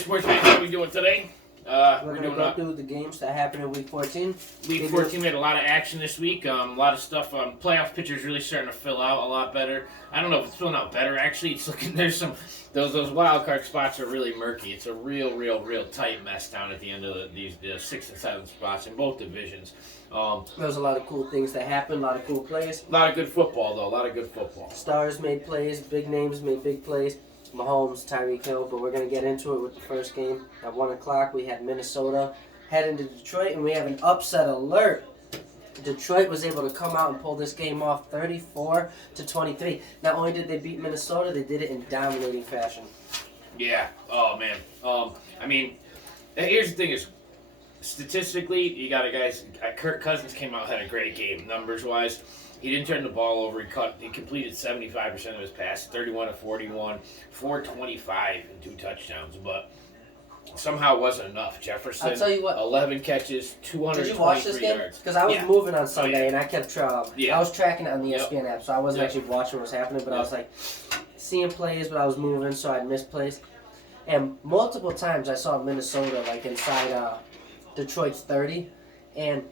Sports fans, what are we doing today? We're going to go through the games that happened in Week 14. Week 14, we had a lot of action this week. A lot of stuff. Playoff pictures really starting to fill out a lot better. I don't know if it's filling out better, actually. It's looking, there's some, those wild card spots are really murky. It's a real tight mess down at the end of these 6 and 7 spots in both divisions. There was a lot of cool things that happened, a lot of cool plays. A lot of good football, though. A lot of good football. Stars made plays, big names made big plays. Mahomes, Tyreek Hill, but we're going to get into it with the first game. At 1 o'clock, we had Minnesota heading to Detroit, and we have an upset alert. Detroit was able to come out and pull this game off 34-23. Not only did they beat Minnesota, they did it in dominating fashion. Yeah. Oh, man. I mean, here's the thing is, statistically, you got guys. Kirk Cousins came out, had a great game, numbers-wise. He didn't turn the ball over. He completed 75% of his passes, 31 of 41, 425 and 2 touchdowns. But somehow it wasn't enough. Jefferson, I'll tell you what, 11 catches, 223 yards. Did you watch this game? Because I was moving on Sunday and I kept I was tracking it on the ESPN app, so I wasn't actually watching what was happening. But I was like seeing plays, but I was moving, so I'd miss plays. And multiple times I saw Minnesota like inside Detroit's 30, and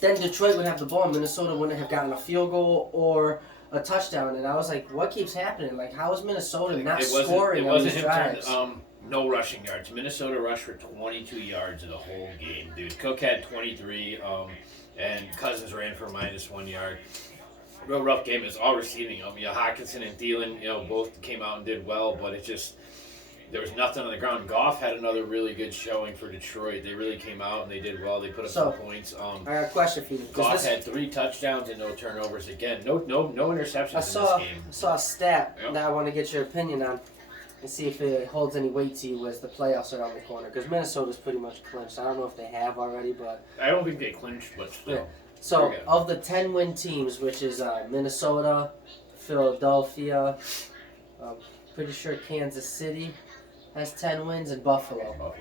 then Detroit would have the ball, and Minnesota wouldn't have gotten a field goal or a touchdown. And I was like, what keeps happening? Like, how is Minnesota not scoring on these drives? No rushing yards. Minnesota rushed for 22 yards the whole game, dude. Cook had 23, and Cousins ran for -1 yard. Real rough game. It's all receiving. Hockenson and Thielen, both came out and did well, but it just... There was nothing on the ground. Goff had another really good showing for Detroit. They really came out and they did well. They put up some points. I got a question for you. Goff had 3 touchdowns and no turnovers again. No interceptions in this game. I saw a stat that I want to get your opinion on and see if it holds any weight to you as the playoffs are on the corner. Because Minnesota's pretty much clinched. I don't know if they have already, but... I don't think they clinched, but still. Yeah. So, of the 10-win teams, which is Minnesota, Philadelphia, pretty sure Kansas City has 10 wins, and Buffalo.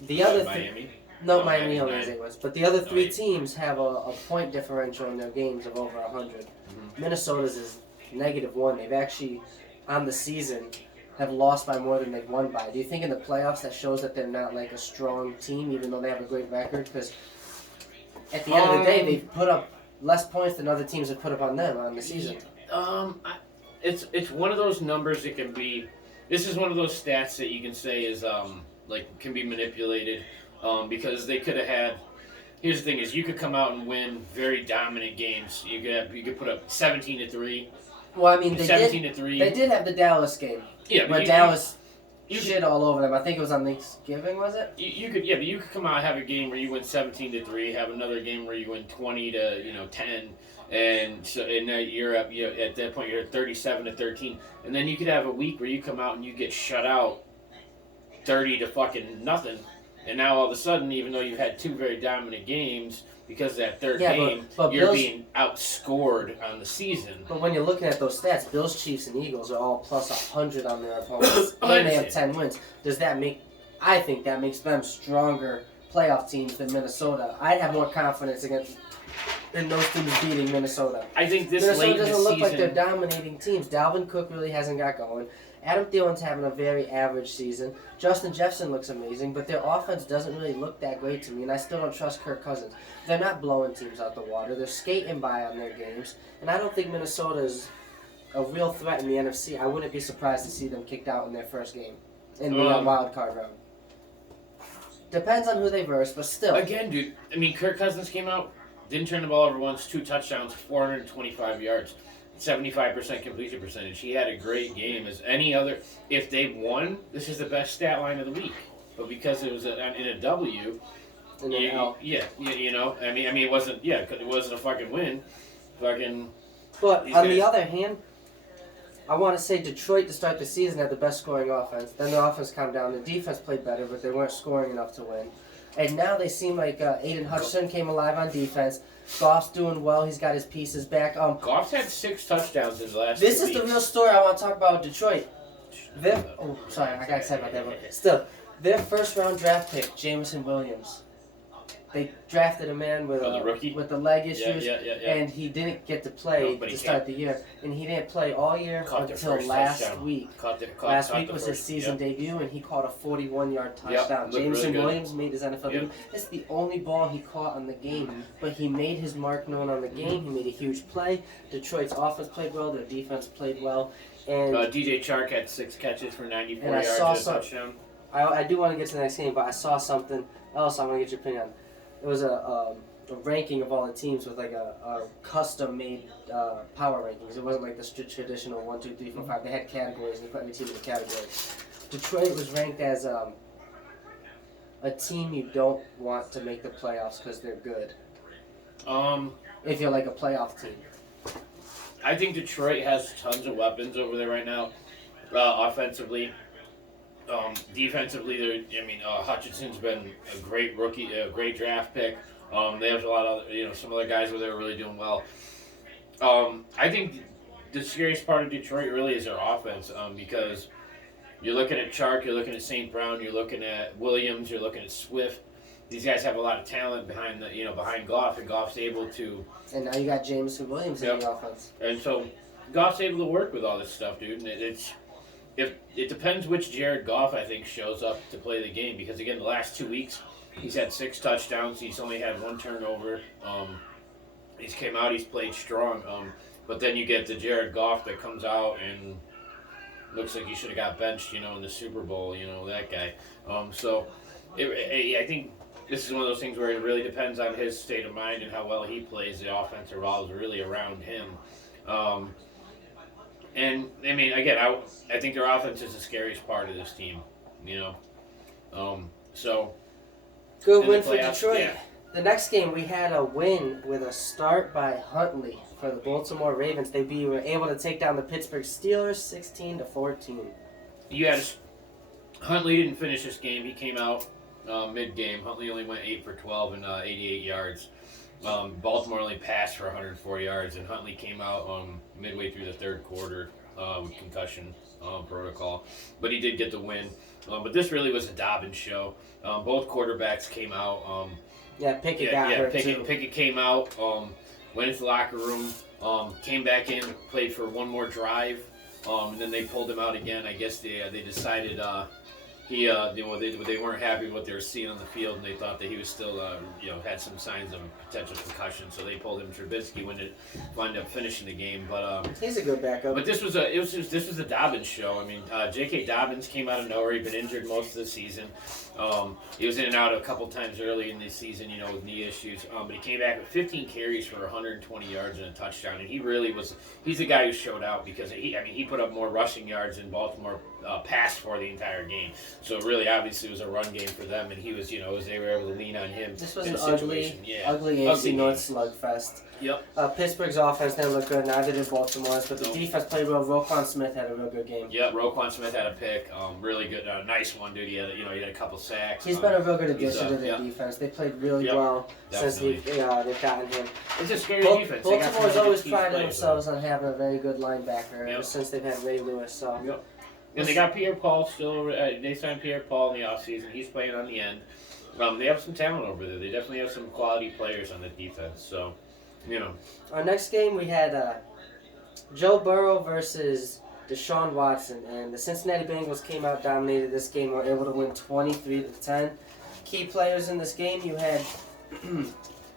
The other Miami? No, Miami only has 8 wins. But the other 3 teams have a point differential in their games of over 100. Mm-hmm. Minnesota's is -1. They've actually, on the season, have lost by more than they've won by. Do you think in the playoffs that shows that they're not like a strong team, even though they have a great record? Because at the end of the day, they've put up less points than other teams have put up on them on the season. It's one of those numbers that can be... This is one of those stats that you can say is can be manipulated because they could have had. Here's the thing: is you could come out and win very dominant games. You could put up 17-3. Well, I mean, they 17-3. They did have the Dallas game. Yeah, but Dallas shit all over them. I think it was on Thanksgiving, was it? But you could come out and have a game where you win 17-3. Have another game where you win 20-10. And now you're up. At that point, you're at 37-13, and then you could have a week where you come out and you get shut out, 30-0, and now all of a sudden, even though you've had 2 very dominant games, because of that third game, but you're being outscored on the season. But when you're looking at those stats, Bills, Chiefs, and Eagles are all plus 100 on their opponents, and they have 10 wins. Does that make? I think that makes them stronger playoff teams than Minnesota. I'd have more confidence in those teams beating Minnesota. I think Minnesota doesn't look like they're dominating teams. Dalvin Cook really hasn't got going. Adam Thielen's having a very average season. Justin Jefferson looks amazing, but their offense doesn't really look that great to me, and I still don't trust Kirk Cousins. They're not blowing teams out the water. They're skating by on their games, and I don't think Minnesota is a real threat in the NFC. I wouldn't be surprised to see them kicked out in their first game in the wild card round. Depends on who they verse, but still. Again, dude, I mean, Kirk Cousins came out, didn't turn the ball over once, 2 touchdowns, 425 yards, 75% completion percentage. He had a great game as any other. If they won, this is the best stat line of the week. But because it was in a W, I mean, it wasn't. Yeah, it wasn't a fucking win. But on the other hand, I want to say Detroit to start the season had the best scoring offense. Then the offense calmed down. The defense played better, but they weren't scoring enough to win. And now they seem like Aiden Hutchinson came alive on defense. Goff's doing well. He's got his pieces back. Goff's had 6 touchdowns in the last 2 weeks. This is the real story I want to talk about with Detroit. Sorry, I got excited about that one. Still, their first-round draft pick, Jameson Williams. they drafted a man with the rookie? with the leg issues, Yeah. and he didn't get to play No, to start the year, and he didn't play all year Caught their until first last touchdown. week. Last Week was his season debut, and he caught a 41-yard touchdown. looked Jameson really good. Williams made his NFL debut. It's the only ball he caught on the game, but he made his mark known on the game. He made a huge play. Detroit's offense played well. Their defense played well. And DJ Chark had 6 catches for 94 And I yards saw and a some- touchdown. I do want to get to the next game, but I saw something else I want to get your opinion on. It was a ranking of all the teams with like a custom-made power rankings. It wasn't like the traditional 1, 2, 3, 4, 5. They had categories. They put every team in a category. Detroit was ranked as a team you don't want to make the playoffs because they're good. If you're like a playoff team. I think Detroit has tons of weapons over there right now, offensively. Defensively, Hutchinson's been a great rookie, a great draft pick. They have a lot of, some other guys over there are really doing well. I think the scariest part of Detroit really is their offense, because you're looking at Chark, you're looking at St. Brown, you're looking at Williams, you're looking at Swift. These guys have a lot of talent behind Goff, and Goff's able to. And now you got Jameson Williams in the offense. And so Goff's able to work with all this stuff, dude. And it depends which Jared Goff, I think, shows up to play the game. Because, again, the last 2 weeks, he's had 6 touchdowns. He's only had 1 turnover. He's came out, he's played strong. But then you get the Jared Goff that comes out and looks like he should have got benched, in the Super Bowl, that guy. I think this is one of those things where it really depends on his state of mind and how well he plays. The offense revolves really around him. And, again, I think their offense is the scariest part of this team, So, good win for Detroit. Yeah. The next game, we had a win with a start by Huntley for the Baltimore Ravens. They were able to take down the Pittsburgh Steelers 16-14. Huntley didn't finish this game. He came out mid-game. Huntley only went 8 for 12 and 88 yards. Baltimore only passed for 104 yards, and Huntley came out midway through the third quarter with concussion protocol. But he did get the win. But this really was a Dobbins show. Both quarterbacks came out. Pickett got hurt too. Pickett came out, went into the locker room, came back in, played for one more drive, and then they pulled him out again. I guess they decided they weren't happy with what they were seeing on the field, and they thought that he was still had some signs of potential concussion, so they pulled him. Trubisky wound up finishing the game, but he's a good backup. But this was a Dobbins show. J.K. Dobbins came out of nowhere. He'd been injured most of the season. He was in and out a couple times early in the season, with knee issues. But he came back with 15 carries for 120 yards and a touchdown. And he really was. He's the guy who showed out because he put up more rushing yards than Baltimore passed for the entire game. So really, obviously, it was a run game for them, and he was, they were able to lean on him. This was an ugly AFC North slugfest. Yep. Pittsburgh's offense didn't look good. Neither did Baltimore's, but the defense played well. Roquan Smith had a real good game. Yep. Roquan Smith had a pick. Really good, nice one, dude. He had a couple sacks. He's been a real good addition to their defense. They played really well since they've gotten him. It's a scary defense. Baltimore's always prided themselves on having a very good linebacker ever since they've had Ray Lewis. So. Yep. And they got Pierre-Paul still. They signed Pierre-Paul in the offseason. He's playing on the end. They have some talent over there. They definitely have some quality players on the defense. So, Our next game, we had Joe Burrow versus Deshaun Watson. And the Cincinnati Bengals came out, dominated this game. Were able to win 23-10. Key players in this game, you had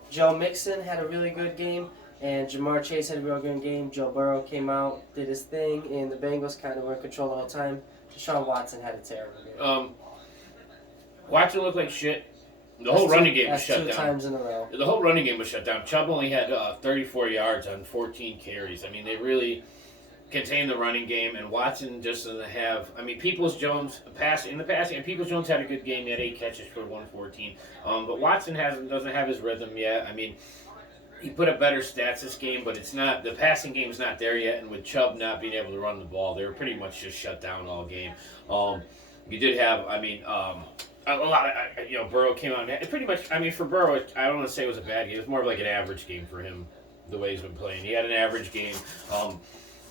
Joe Mixon had a really good game. And Jamar Chase had a real good game. Joe Burrow came out, did his thing, and the Bengals kind of were in control the whole time. Deshaun Watson had a terrible game. Watson looked like shit. The whole running game was shut down. 2 times in a row. The whole running game was shut down. Chubb only had 34 yards on 14 carries. They really contained the running game, and Watson just doesn't have. Peoples-Jones and Peoples-Jones had a good game. He had 8 catches for 114. But Watson doesn't have his rhythm yet. He put up better stats this game, but it's not. The passing game's not there yet, and with Chubb not being able to run the ball, they were pretty much just shut down all game. You did have, a lot of, Burrow came out and pretty much. For Burrow, I don't want to say it was a bad game. It was more of like an average game for him, the way he's been playing. He had an average game.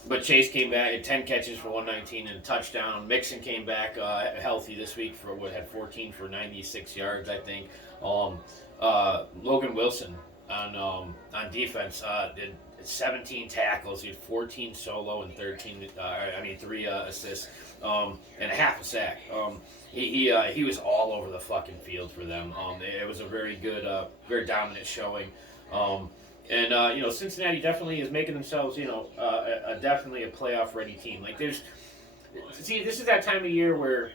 But Chase came back at 10 catches for 119 and a touchdown. Mixon came back healthy this week for what had 14 for 96 yards, I think. Logan Wilson on defense did 17 tackles. He had 14 solo and 3 assists and a half a sack. He was all over the fucking field for them. It was a very good, very dominant showing. Cincinnati definitely is making themselves, definitely a playoff-ready team. This is that time of year where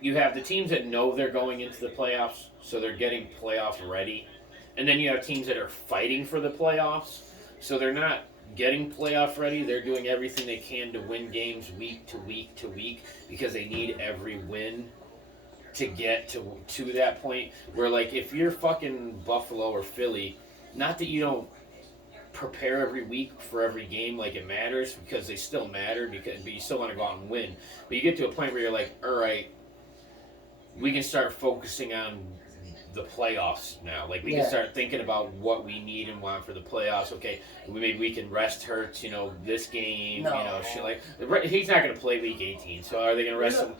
you have the teams that know they're going into the playoffs, so they're getting playoff ready, and then you have teams that are fighting for the playoffs, so they're not getting playoff ready. They're doing everything they can to win games week to week to week because they need every win to get to that point where, if you're fucking Buffalo or Philly, not that you don't prepare every week for every game like it matters, because they still matter, but you still want to go out and win. But you get to a point where you're like, all right, we can start focusing on the playoffs now. We can start thinking about what we need and want for the playoffs. Okay, maybe we can rest Hurts, this game, shit he's not going to play week 18, so are they going to rest him?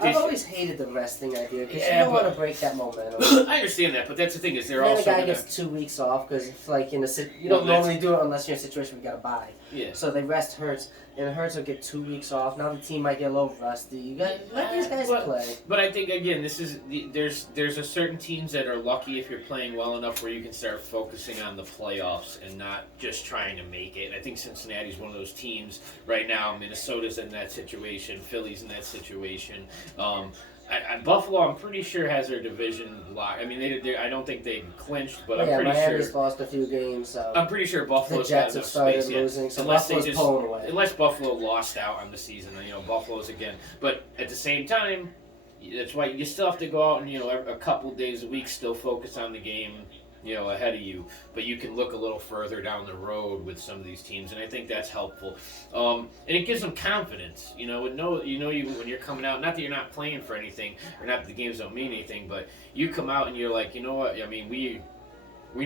I've always hated the resting idea because you don't want to break that momentum. I understand that, but that's the thing is then the guy gets 2 weeks off because you don't normally do it unless you're in a situation where you got to buy. Yeah. So they rest Hurts, and Hurts will get 2 weeks off. Now the team might get a little rusty. You got let these guys play. But I think again, there's a certain teams that are lucky if you're playing well enough where you can start focusing on the playoffs and not just trying to make it. And I think Cincinnati's one of those teams right now. Minnesota's in that situation. Philly's in that situation. Buffalo, I'm pretty sure, has their division locked. I mean, I don't think they clinched, but I'm pretty Miami's sure. lost a few games. So I'm pretty sure Buffalo's the Jets got have started space losing, yet. so Unless Buffalo's pulling away. Unless Buffalo lost out on the season, Buffalo's again. But at the same time, that's why you still have to go out and a couple days a week still focus on the game. Ahead of you, but you can look a little further down the road with some of these teams, and I think that's helpful. And it gives them confidence, when you're coming out. Not that you're not playing for anything, or not that the games don't mean anything, but you come out and you're like, you know what? I mean, we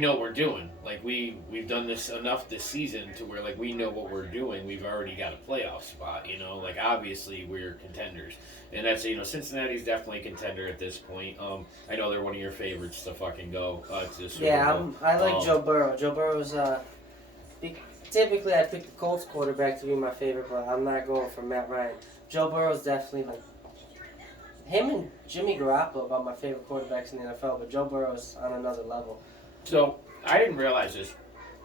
know what we're doing. We've done this enough this season to where we know what we're doing. We've already got a playoff spot. Obviously we're contenders, and that's Cincinnati's definitely a contender at this point. I know they're one of your favorites to fucking go to the Super Bowl. I like Joe Burrow. Joe Burrow's typically I pick the Colts quarterback to be my favorite, but I'm not going for Matt Ryan. Joe Burrow's definitely him and Jimmy Garoppolo about my favorite quarterbacks in the NFL, but Joe Burrow's on another level. So, I didn't realize this.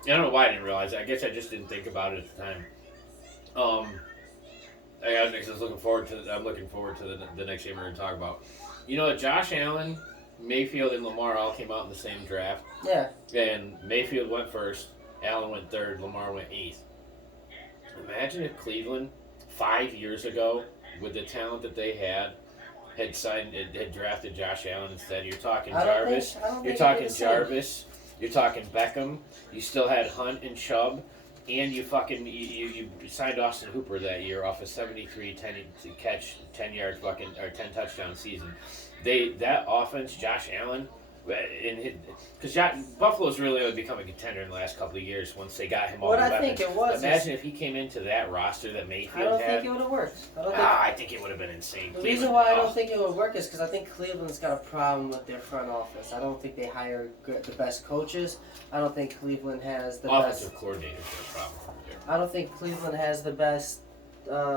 I don't know why I didn't realize it. I guess I just didn't think about it at the time. I'm looking forward to the next game we're going to talk about. Josh Allen, Mayfield, and Lamar all came out in the same draft. Yeah. And Mayfield went first, Allen went third, Lamar went eighth. Imagine if Cleveland, 5 years ago, with the talent that they had drafted Josh Allen instead. You're talking Jarvis. You're talking Jarvis. You're talking Beckham. You still had Hunt and Chubb, and you signed Austin Hooper that year off a 73 10-yard fucking or 10 touchdown season. That offense, Josh Allen, because Buffalo's really only become a contender in the last couple of years once they got him all the weapons. I think it was. Imagine if he came into that roster that Mayfield had. I don't think it would have worked. I think it would have been insane. The reason why I don't think it would work is because I think Cleveland's got a problem with their front office. I don't think they hire the best coaches. I don't think Cleveland has the best offensive coordinators are a problem. I don't think Cleveland has the best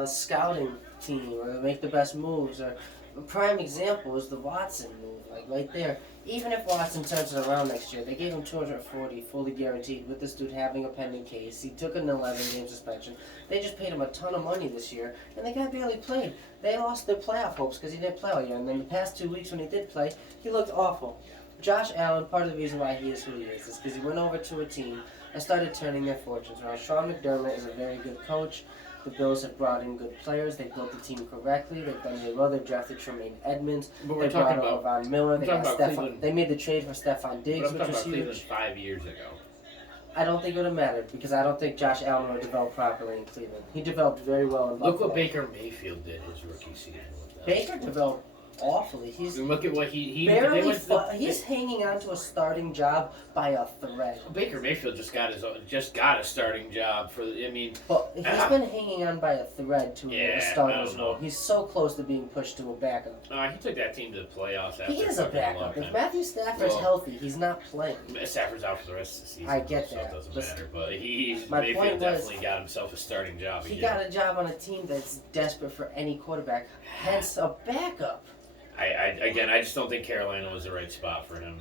scouting team or make the best moves. Or a prime example is the Watson move, right there. Even if Watson turns it around next year, they gave him $240 fully guaranteed with this dude having a pending case. He took an 11-game suspension. They just paid him a ton of money this year, and the guy barely played. They lost their playoff hopes because he didn't play all year, and then the past 2 weeks when he did play, he looked awful. Josh Allen, part of the reason why he is who he is because he went over to a team that started turning their fortunes around. Sean McDermott is a very good coach. The Bills have brought in good players. They built the team correctly. They've done really well. They've drafted Tremaine Edmonds. But they brought over Von Miller. They made the trade for Stephon Diggs, which was huge. Cleveland 5 years ago. I don't think it would have mattered because I don't think Josh Allen would have developed properly in Cleveland. He developed very well in Buffalo. Look what Baker Mayfield did his rookie season with them. Baker developed awfully. He's Look at what he barely. they went He's hanging on to a starting job by a thread. Baker Mayfield just got a starting job for. I mean, But he's been hanging on by a thread to a starter's role. know. He's so close to being pushed to a backup. he took that team to the playoffs. After He is a backup. If Matthew Stafford's healthy, he's not playing. Stafford's out for the rest of the season. I get so that. it doesn't Listen, matter. But my point Mayfield definitely was, got himself a starting job. He again. got a job on a team that's desperate for any quarterback, hence a backup. I just don't think Carolina was the right spot for him.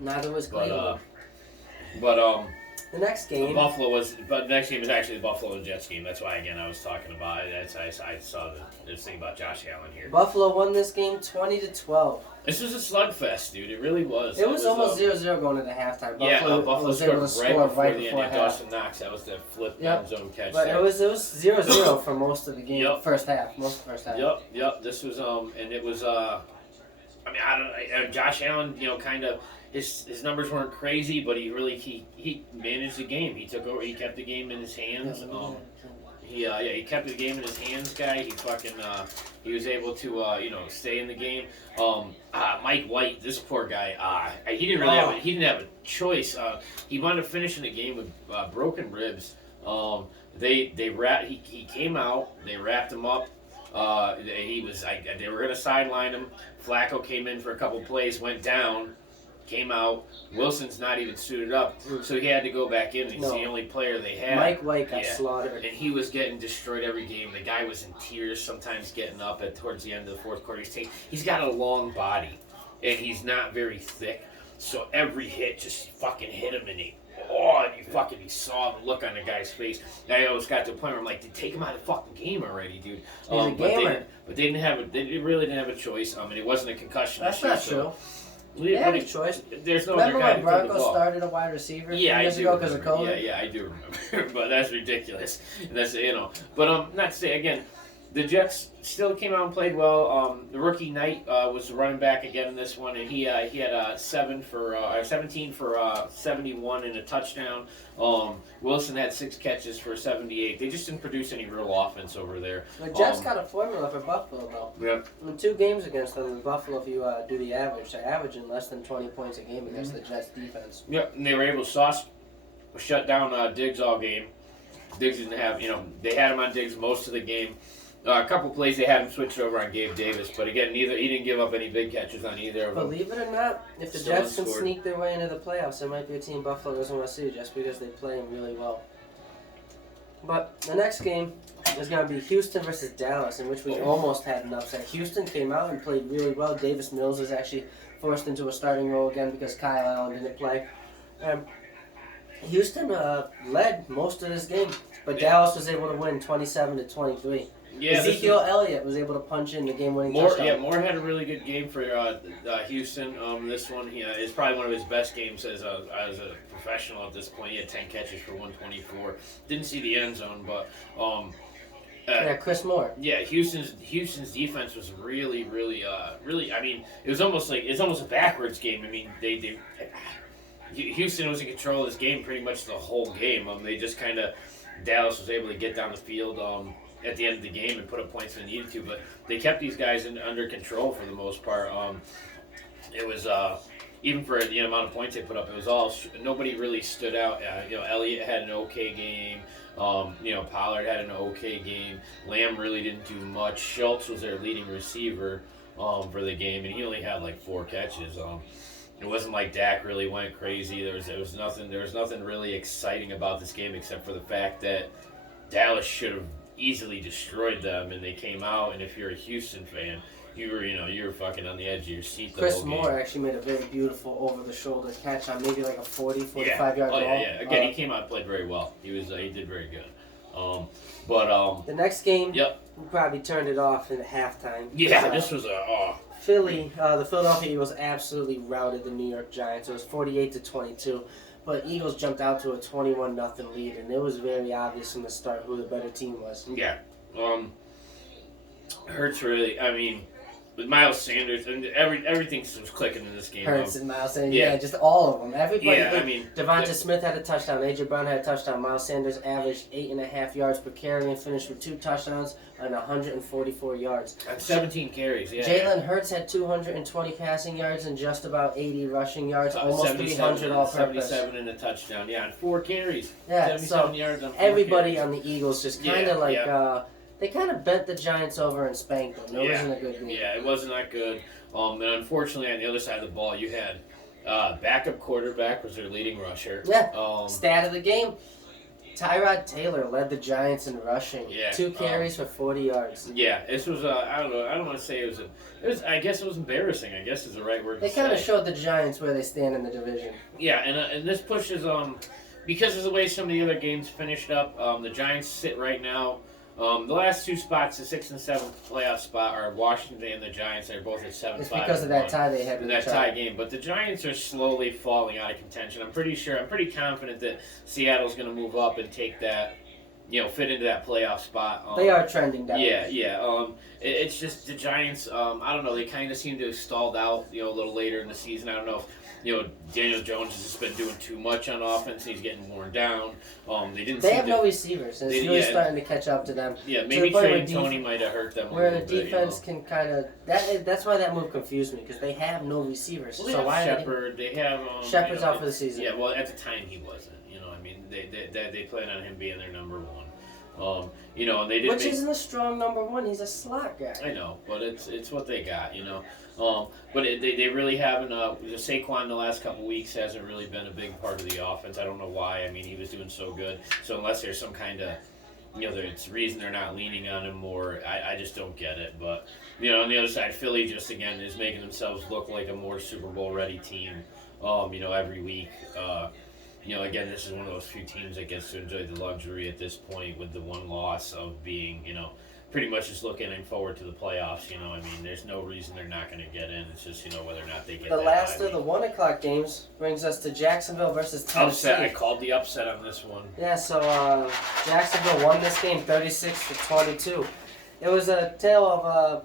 Neither was Cleveland. But The next game, But the next game was actually the Buffalo and Jets game. That's why again I was talking about it. I saw this thing about Josh Allen here. Buffalo won this game 20-12. This was a slugfest, dude. It really was. It was almost 0-0 going into halftime. Buffalo was scored able to score right before end. half. Dawson Knox, that was the flip end zone catch. But there. it was 0-0 for most of the game. Yep. Most of the first half. Yep. This was and it was I mean I don't Josh Allen, kind of his numbers weren't crazy, but he managed the game. He took over. He kept the game in his hands. He kept the game in his hands, guy. He was able to stay in the game. Mike White, this poor guy, he didn't have a choice. He wound up finishing the game with broken ribs. He came out. They wrapped him up. They were gonna sideline him. Flacco came in for a couple plays, went down. Came out. Wilson's not even suited up, so he had to go back in. He's the only player they had. Mike White got slaughtered, and he was getting destroyed every game. The guy was in tears, sometimes getting up towards the end of the fourth quarter. He's got a long body, and he's not very thick, so every hit just fucking hit him, and you saw the look on the guy's face. I always got to a point where I'm like, take him out of the fucking game already, dude. He's a gamer. But they really didn't have a choice. And it wasn't a concussion. That's not true. They had a choice. There's no Remember other guy when Broncos started a wide receiver years ago because of COVID? Yeah, I do remember. But that's ridiculous. And that's But not to say again, the Jets still came out and played well. The rookie Knight was running back again in this one, and he had 17 for 71 and a touchdown. Wilson had 6 catches for 78. They just didn't produce any real offense over there. The Jets got a formula for Buffalo, though. Yeah. In 2 games against them, in Buffalo, if you do the average, they're averaging less than 20 points a game against the Jets defense. Yep, and they were able to shut down Diggs all game. Diggs didn't have, they had him on Diggs most of the game. A couple plays they had him switched over on Gabe Davis, but again, he didn't give up any big catches on either of them. Believe it or not, if the Jets can sneak their way into the playoffs, it might be a team Buffalo doesn't want to see just because they play them really well. But the next game is going to be Houston versus Dallas, in which we almost had an upset. Houston came out and played really well. Davis Mills was actually forced into a starting role again because Kyle Allen didn't play. Houston led most of this game, but Dallas was able to win 27-23. Yeah, Ezekiel Elliott was able to punch in the game-winning touchdown. Yeah, Moore had a really good game for Houston. This one, it's probably one of his best games as a professional at this point. He had 10 catches for 124. Didn't see the end zone, but Chris Moore. Yeah, Houston's defense was really. I mean, it's almost a backwards game. I mean, Houston was in control of this game pretty much the whole game. They just Dallas was able to get down the field at the end of the game and put up points when they needed to, but they kept these guys under control for the most part. It was even for the amount of points they put up, it was all nobody really stood out. Elliott had an okay game. Pollard had an okay game. Lamb really didn't do much. Schultz was their leading receiver for the game, and he only had like 4 catches. It wasn't like Dak really went crazy. There was nothing really exciting about this game except for the fact that Dallas should have easily destroyed them, and they came out. And if you're a Houston fan, you were fucking on the edge of your seat the whole game. Chris Moore actually made a very beautiful over-the-shoder catch on maybe like a 45 yard ball. Yeah. Again, he came out and played very well. He did very good. The next game, yep, we probably turned it off in halftime. Yeah, this was Philly. The Philadelphia Eagles absolutely routed the New York Giants. It was 48-22. But Eagles jumped out to a 21-0 lead, and it was very obvious from the start who the better team was. Yeah. Hurts really. I mean, with Miles Sanders and everything was clicking in this game. Hurts and Miles Sanders, Yeah. just all of them. Everybody. Yeah, I mean, Devonta Smith had a touchdown. A.J. Brown had a touchdown. Miles Sanders averaged 8.5 yards per carry and finished with 2 touchdowns and 144 yards. 17 carries. Yeah. Jalen Hurts had 220 passing yards and just about 80 rushing yards, almost 77, 300 all-purpose. 77 and a touchdown. Yeah, and 4 carries. Yeah, 77 so yards on 4 everybody carries. on the Eagles just kind of they kind of bent the Giants over and spanked them. It wasn't a good game. Yeah, it wasn't that good. And unfortunately, on the other side of the ball, you had backup quarterback was their leading rusher. Yeah. Stat of the game: Tyrod Taylor led the Giants in rushing. Yeah. 2 carries for 40 yards. Yeah, this was I don't know. I don't want to say it was. I guess it was embarrassing. I guess is the right word. They kind of showed the Giants where they stand in the division. Yeah, and this pushes because of the way some of the other games finished up. The Giants sit right now. The last 2 spots, the 6th and 7th playoff spot, are Washington and the Giants. They're both at 7-5. It's because of that tie they had in with that the tie game. But the Giants are slowly falling out of contention. I'm pretty confident that Seattle's going to move up and take that, fit into that playoff spot. They are trending down. Yeah. It's just the Giants. I don't know. They kind of seem to have stalled out, a little later in the season. I don't know if. Daniel Jones has just been doing too much on offense. He's getting worn down. They have no receivers, and it's really starting to catch up to them. Yeah, maybe Trey and Tony might have hurt them. Where the defense can kind of that's why that move confused me because they have no receivers. Well, they so have why Shepard? They have Shepard's out for the season. Yeah, well, at the time he wasn't. They planned on him being their number 1. And they did. Which isn't a strong number 1. He's a slot guy. I know, but it's what they got. But they really haven't. Saquon the last couple weeks hasn't really been a big part of the offense. I don't know why. I mean, he was doing so good. So unless there's some kind of, it's reason they're not leaning on him more, I just don't get it. But on the other side, Philly just again is making themselves look like a more Super Bowl ready team. Every week. Again, this is one of those few teams that gets to enjoy the luxury at this point with the one loss of being, pretty much just looking forward to the playoffs. There's no reason they're not going to get in. It's just, whether or not they get the last of the 1 o'clock games brings us to Jacksonville versus Tennessee. Upset. I called the upset on this one. Yeah, so Jacksonville won this game 36-22. It was a tale of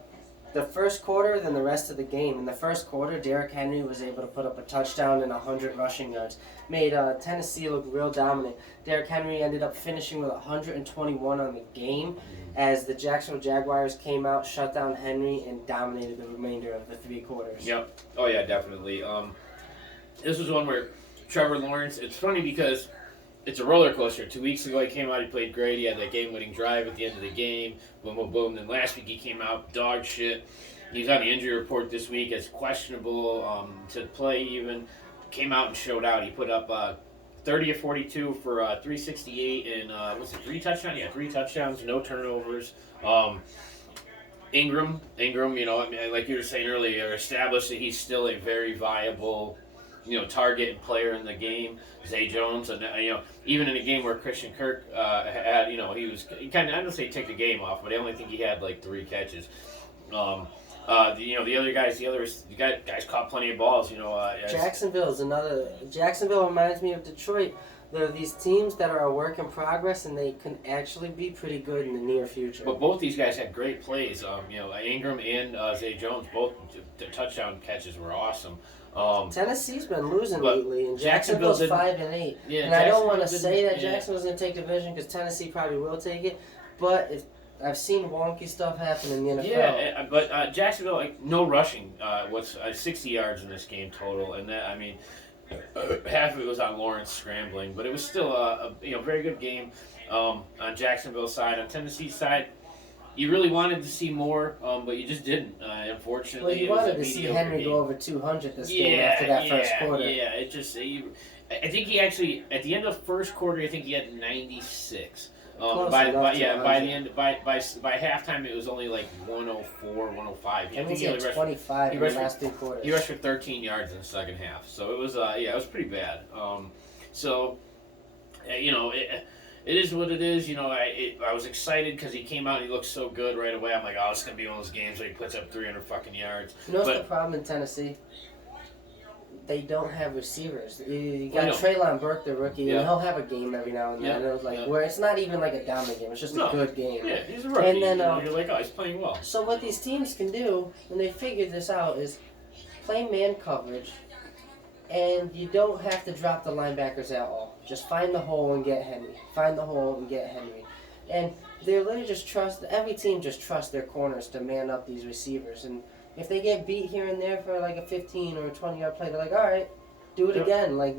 the first quarter than the rest of the game. In the first quarter, Derrick Henry was able to put up a touchdown and 100 rushing yards. Made Tennessee look real dominant. Derrick Henry ended up finishing with 121 on the game as the Jacksonville Jaguars came out, shut down Henry, and dominated the remainder of the 3 quarters. Yep. Oh, yeah, definitely. This was one where Trevor Lawrence, it's funny because it's a roller coaster. 2 weeks ago, he came out, he played great. He had that game-winning drive at the end of the game. Boom, boom, boom. Then last week, he came out, dog shit. He's on the injury report this week as questionable to play even. Came out and showed out. He put up 30 of 42 for 368 and, 3 touchdowns? Yeah, 3 touchdowns, no turnovers. Ingram, like you were saying earlier, established that he's still a very viable target and player in the game. Zay Jones, and even in a game where Christian Kirk had, he kind of, I don't say he took the game off, but I only think he had like 3 catches. The other guys, guys caught plenty of balls. Jacksonville reminds me of Detroit. There are these teams that are a work in progress, and they can actually be pretty good in the near future. But both these guys had great plays. Ingram and Zay Jones, both the touchdown catches were awesome. Tennessee's been losing lately, and Jacksonville's 5-8. Yeah, and I don't want to say that Jacksonville's going to take division because Tennessee probably will take it, but I've seen wonky stuff happen in the NFL. Yeah, but Jacksonville, no rushing. 60 yards in this game total, and that half of it was on Lawrence scrambling, but it was still a very good game on Jacksonville's side. On Tennessee's side, you really wanted to see more, but you just didn't. Unfortunately, well, you wanted to see Henry go over 200 this game after that first quarter. Yeah, it just. I think he actually at the end of the first quarter, I think he had 96. By halftime, it was only like 104, 105. I think he had 25 in the last 3 quarters. He rushed for 13 yards in the second half, so it was it was pretty bad. It is what it is. I was excited because he came out and he looked so good right away. I'm like, oh, it's gonna be one of those games where he puts up 300 fucking yards. What's the problem in Tennessee? they don't have receivers. You got No. Treylon Burke, the rookie, Yeah. and he'll have a game every now and then. Yeah. And it was like Yeah. where it's not even like a dominant game; it's just No. a good game. Yeah, he's a rookie. And then, you're like, oh, he's playing well. So what these teams can do when they figure this out is play man coverage, and you don't have to drop the linebackers at all. Just find the hole and get Henry. Find the hole and get Henry. And they literally just trust, every team just trusts their corners to man up these receivers. And if they get beat here and there for like a 15 or a 20-yard play, they're like, all right, do it Yep. again. Like,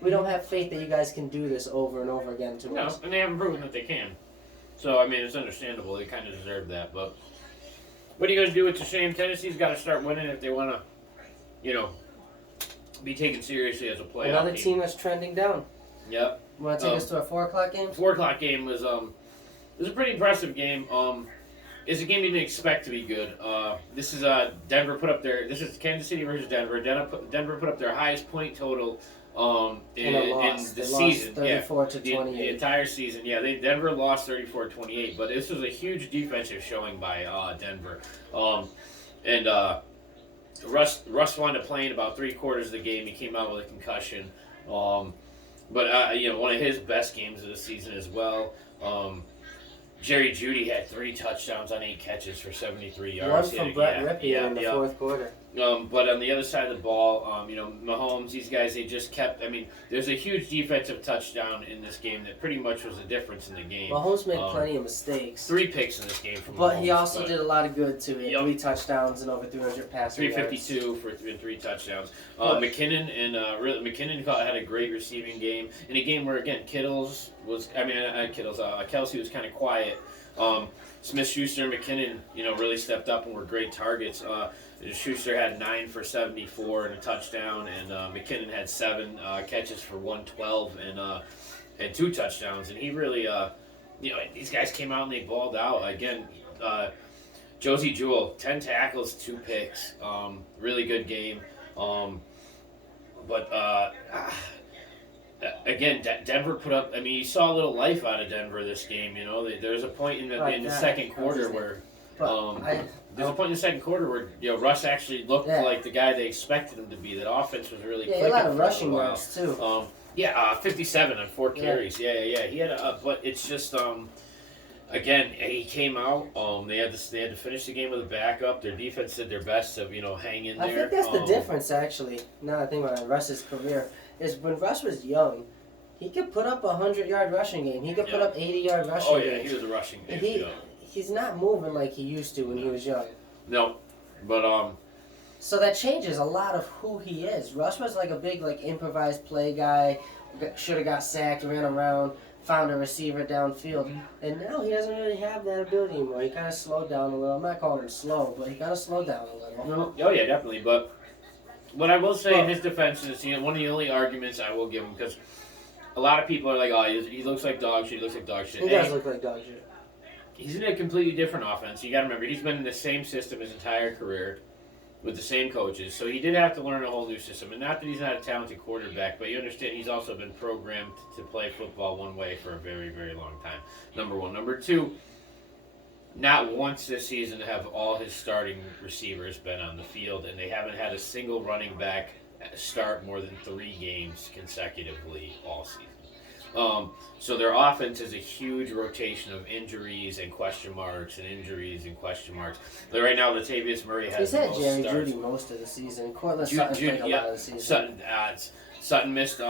we don't have faith that you guys can do this over and over again to No, us. and they haven't proven that they can. So, I mean, it's understandable. They kind of deserve that. But what are you going to do? It's a shame. Tennessee's got to start winning if they want to, be taken seriously as a playoff Another team that's trending down. Yep. Want to take us to a 4 o'clock game? 4 o'clock game was it was a pretty impressive game. It's a game you didn't expect to be good. This is Denver put up their. This is Kansas City versus Denver. Denver put up their highest point total in the they Season. Lost 34 to The 28. entire season. Yeah, Denver lost 34-28, but this was a huge defensive showing by Denver. Russ wound up playing about 3/4 of the game. He came out with a concussion. But one of his best games of the season as well. Jerry Jeudy had 3 touchdowns on 8 catches for 73 yards. One from Brett Rippey in the fourth quarter. But on the other side of the ball, Mahomes, these guys, they just kept. I mean, there's a huge defensive touchdown in this game that pretty much was the difference in the game. Mahomes made plenty of mistakes. 3 picks in this game from But Mahomes, he also did a lot of good too. He had 3 touchdowns and over 300 passing yards. 352 for 3 touchdowns. McKinnon had a great receiving game in a game where again Kelsey was kind of quiet. Smith-Schuster and McKinnon, really stepped up and were great targets. Schuster had 9 for 74 and a touchdown, and McKinnon had 7 catches for 112 and 2 touchdowns. And he really, these guys came out and they balled out again. Josie Jewell, 10 tackles, 2 picks. Really good game. Again, Denver put up. I mean, you saw a little life out of Denver this game. There was a point in the second quarter where. There's a point in the second quarter where Russ actually looked like the guy they expected him to be. That offense was really clicking. A lot of for rushing a while. yards too. 57 on 4 carries. Yeah. He had but it's just again, he came out. They had to finish the game with a backup. Their defense did their best to hang in there. I think that's the difference actually. Now I think about Russ's career is when Russ was young, he could put up a 100-yard rushing game. He could put up 80-yard rushing Oh yeah, games. he was a rushing game. He's not moving like he used to when he was young. No, but So that changes a lot of who he is. Russ was like a big improvised play guy. Should have got sacked, ran around, found a receiver downfield, and now he doesn't really have that ability anymore. He kind of slowed down a little. I'm not calling him slow, but he kind of slowed down a little. Oh yeah, definitely. But what I will say in his defense is, one of the only arguments I will give him, because a lot of people are like, oh, he looks like dog shit. He looks like dog shit. He does look like dog shit. He's in a completely different offense. You got to remember, he's been in the same system his entire career with the same coaches. So he did have to learn a whole new system. And not that he's not a talented quarterback, but you understand he's also been programmed to play football one way for a very, very long time. Number one. Number two, not once this season have all his starting receivers been on the field, and they haven't had a single running back start more than 3 games consecutively all season. So their offense is a huge rotation of injuries and question marks and injuries and question marks. But right now, Latavius Murray has He's had the most Jerry starts. Jeudy most of the season. Cortland Sutton played a lot of the season. Sutton missed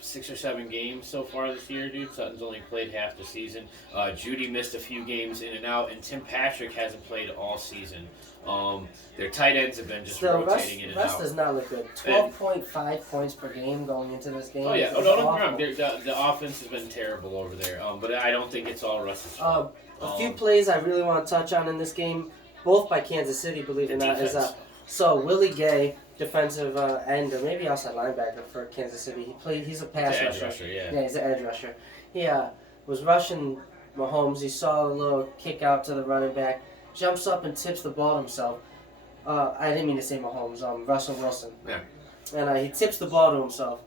6 or 7 games so far this year, dude. Sutton's only played half the season. Jeudy missed a few games in and out, and Tim Patrick hasn't played all season. Their tight ends have been just rotating in and out. Russ does not look good. 12.5 points per game going into this game. Oh yeah, don't get me wrong. The offense has been terrible over there. But I don't think it's all Russ's fault. A few plays I really want to touch on in this game, both by Kansas City, believe it or not, is Willie Gay, defensive end, or maybe outside linebacker for Kansas City. He's a pass rusher. Yeah, he's an edge rusher. He was rushing Mahomes. He saw a little kick out to the running back, jumps up and tips the ball himself. I didn't mean to say Mahomes. Russell Wilson. Yeah. And he tips the ball to himself,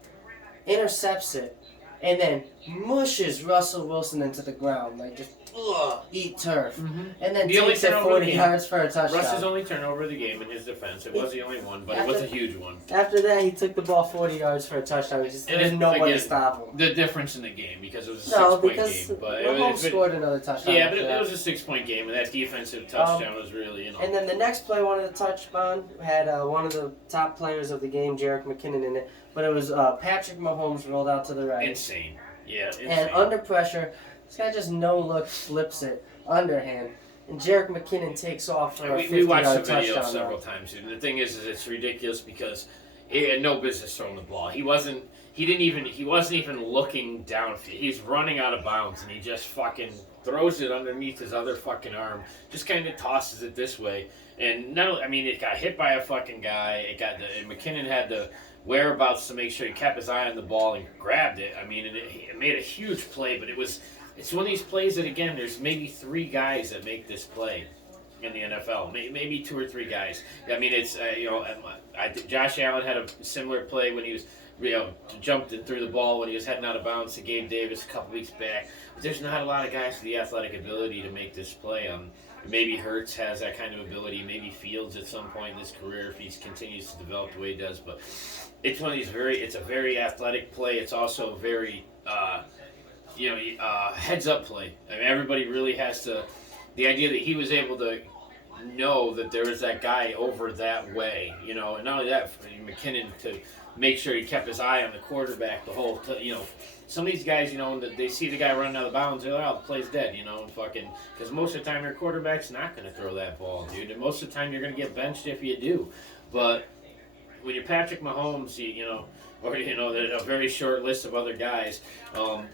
intercepts it, and then mushes Russell Wilson into the ground. eat turf. Mm-hmm. And then The only takes it turnover 40 of the game. yards for a touchdown. Russ's only turnover of the game in his defense. It was the only one, but it was a huge one. After that, he took the ball 40 yards for a touchdown. He just And there's it- no one to again, stop him. The difference in the game, because it was a No, 6-point because game. But Mahomes scored another touchdown. yeah, but after it that. was a 6-point game, and that defensive touchdown was really, you know. And then the next play I wanted to touch on had one of the top players of the game, Jerick McKinnon, in it. But it was Patrick Mahomes rolled out to the right. Insane. Yeah, insane. And under pressure, this guy just no-look flips it, underhand. And Jerick McKinnon takes off for a we watched 50-yard the video touchdown. several times, and the thing is it's ridiculous because he had no business throwing the ball. He wasn't even looking downfield. He's running out of bounds, and he just fucking throws it underneath his other fucking arm. Just kind of tosses it this way, and it got hit by a fucking guy. And McKinnon had the whereabouts to make sure he kept his eye on the ball and grabbed it. I mean, it made a huge play, but it's one of these plays that, again, there's maybe 3 guys that make this play in the NFL. Maybe 2 or 3 guys. I mean, it's, Josh Allen had a similar play when he was, jumped and threw the ball when he was heading out of bounds to Gabe Davis a couple weeks back. But there's not a lot of guys with the athletic ability to make this play. Maybe Hurts has that kind of ability. Maybe Fields at some point in his career if he continues to develop the way he does. But it's one of these it's a very athletic play. It's also a very, heads up play. I mean, everybody really has to. The idea that he was able to know that there was that guy over that way, and not only that, for McKinnon to make sure he kept his eye on the quarterback the whole some of these guys, they see the guy running out of bounds, they're like, oh, the play's dead, and fucking, because most of the time your quarterback's not going to throw that ball, dude, and most of the time you're going to get benched if you do. But when you're Patrick Mahomes, or there's a very short list of other guys,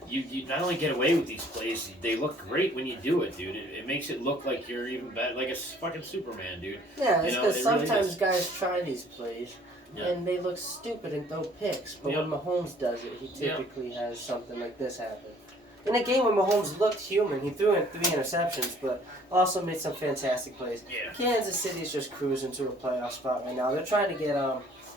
you not only get away with these plays, they look great when you do it, dude. It makes it look like you're even better, like a fucking Superman, dude. Yeah, it's because sometimes really guys try these plays, and they look stupid and throw picks. But when Mahomes does it, he typically has something like this happen. In a game where Mahomes looked human, he threw in 3 interceptions, but also made some fantastic plays. Yeah. Kansas City's just cruising to a playoff spot right now. They're trying to get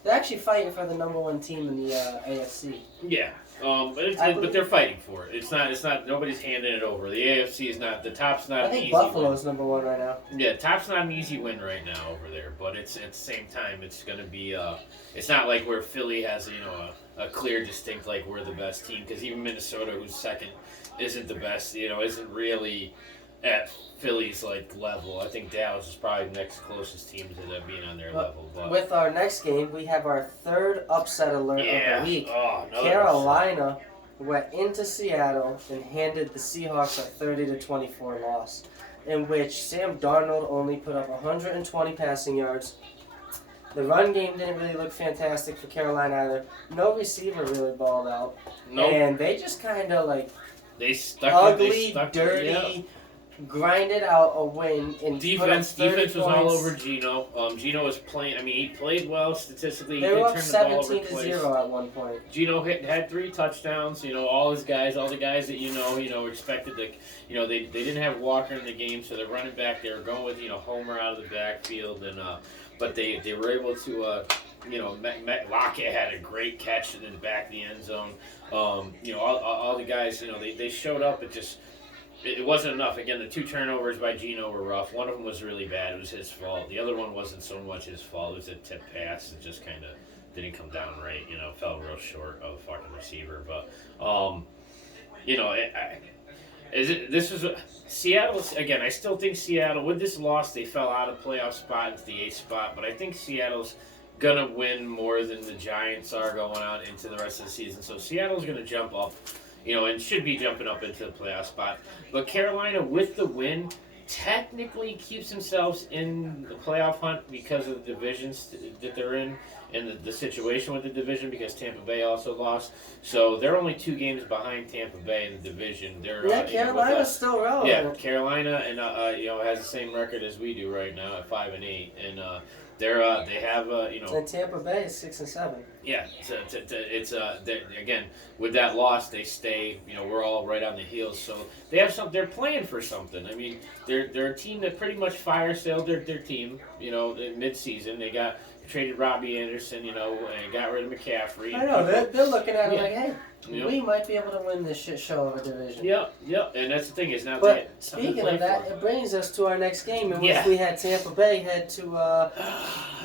they're actually fighting for the number 1 team in the AFC. Yeah, but they're fighting for it. It's not. Nobody's handing it over. The AFC is not. The top's not. I an think easy Buffalo's win. number 1 right now. Yeah, top's not an easy win right now over there. But it's at the same time, it's going to be. It's not like where Philly has a clear, distinct like we're the best team, because even Minnesota, who's second, isn't the best. Isn't really at Philly's level. I think Dallas is probably the next closest team to them being on their level. But with our next game, we have our 3rd upset alert of the week. Oh, no, Carolina went into Seattle and handed the Seahawks a 30-24 loss, in which Sam Darnold only put up 120 passing yards. The run game didn't really look fantastic for Carolina either. No receiver really balled out. Nope. And they just kind of They stuck ugly, it, dirty, grinded out a win. And Defense was all points. over Geno. Geno was playing. I mean, he played well statistically. They he were did up turn the ball over 17-0 at one point. Geno had 3 touchdowns. All the guys that expected to. They didn't have Walker in the game, so they're running back. They were going with Homer out of the backfield, and but they were able to. Lockett had a great catch in the back of the end zone. All the guys. They showed up. It wasn't enough. Again, the 2 turnovers by Geno were rough. One of them was really bad. It was his fault. The other one wasn't so much his fault. It was a tip pass that just kind of didn't come down right. Fell real short of a fucking receiver. But, this was Seattle. Again, I still think Seattle, with this loss, they fell out of playoff spot into the 8th spot. But I think Seattle's going to win more than the Giants are going out into the rest of the season. So Seattle's going to jump up. And should be jumping up into the playoff spot. But Carolina, with the win, technically keeps themselves in the playoff hunt because of the divisions that they're in and the situation with the division, because Tampa Bay also lost. So they're only 2 games behind Tampa Bay in the division. They're Carolina's still relevant. Yeah, Carolina and has the same record as we do right now at 5-8, and they have And Tampa Bay is 6-7. Yeah, it's again, with that loss, they stay. We're all right on the heels, so they have some. They're playing for something. I mean, they're a team that pretty much fire sailed their team. in mid-season. They traded Robbie Anderson, and got rid of McCaffrey. I know they're looking at it Yeah. like, hey, Yep. we might be able to win this shit show of a division. Yep, and that's the thing is now. But speaking of that, it brings us to our next game in which Yeah. we had Tampa Bay head to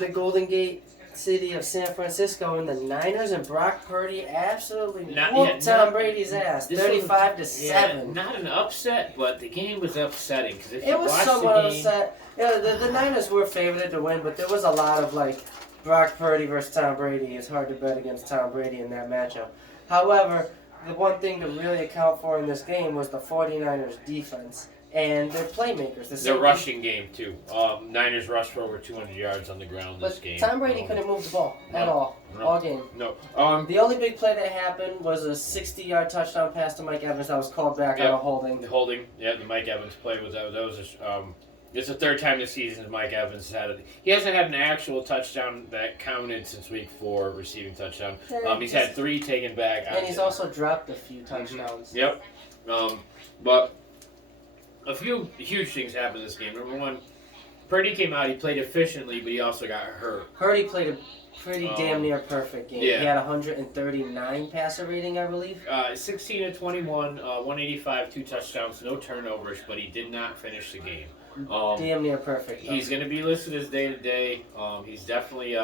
the Golden Gate city of San Francisco, and the Niners and Brock Purdy absolutely whooped Tom Brady's ass, 35-7. Not an upset, but the game was upsetting because if It you was watch somewhat the game, upset. Yeah, the Niners were favored to win, but there was a lot of Brock Purdy versus Tom Brady. It's hard to bet against Tom Brady in that matchup. However, the one thing to really account for in this game was the 49ers defense and their playmakers. their rushing game too. Niners rushed for over 200 yards on the ground this But game. Tom Brady couldn't move the ball at all game. No. The only big play that happened was a 60-yard touchdown pass to Mike Evans that was called back on a holding. The holding. Yeah, the Mike Evans play was it's the third time this season Mike Evans he hasn't had an actual touchdown that counted since week 4 receiving touchdown. He's had 3 taken back. And he's also dropped a few touchdowns. Yep. But a few huge things happened in this game. Number one, Purdy came out. He played efficiently, but he also got hurt. Purdy played a pretty damn near perfect game. Yeah. He had 139 passer rating, I believe. 16 of 21, 185, 2 touchdowns, no turnovers, but he did not finish the game. Damn near perfect. He's going to be listed as day to day. He's definitely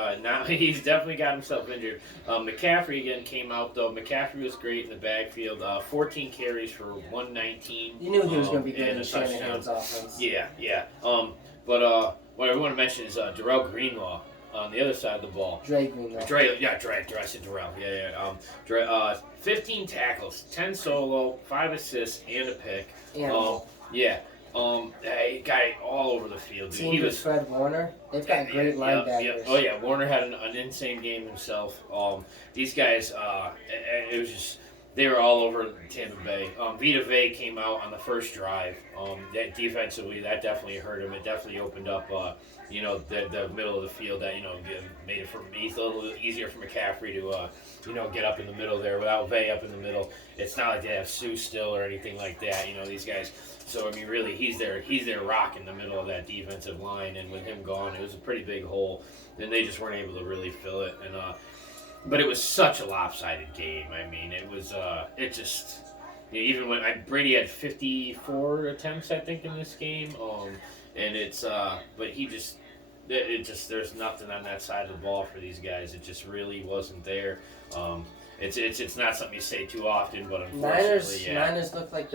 He's definitely got himself injured. McCaffrey again came out though. McCaffrey was great in the backfield. 14 carries for 119. You knew he was going to be good and in a touchdown. Shanahan's offense. Yeah. But what I want to mention is Darrell Greenlaw on the other side of the ball. Dre Greenlaw. I said Darrell. 15 tackles, 10 solo, 5 assists, and a pick. He got it all over the field. Dude. Team with Fred Warner. They've got great linebackers. Oh yeah, Warner had an insane game himself. These guys, it was just they were all over Tampa Bay. Vita Vea came out on the first drive. That defensively, that definitely hurt him. It definitely opened up, the middle of the field. That made it a little easier for McCaffrey to, get up in the middle there. Without Vea up in the middle, it's not like they have Sue still or anything like that. These guys. So I mean, really, he's their rock in the middle of that defensive line, and with him gone, it was a pretty big hole. And they just weren't able to really fill it. And but it was such a lopsided game. I mean, it was even when Brady had 54 attempts, I think, in this game. And it's but there's nothing on that side of the ball for these guys. It just really wasn't there. It's not something you say too often, but unfortunately, Niners look like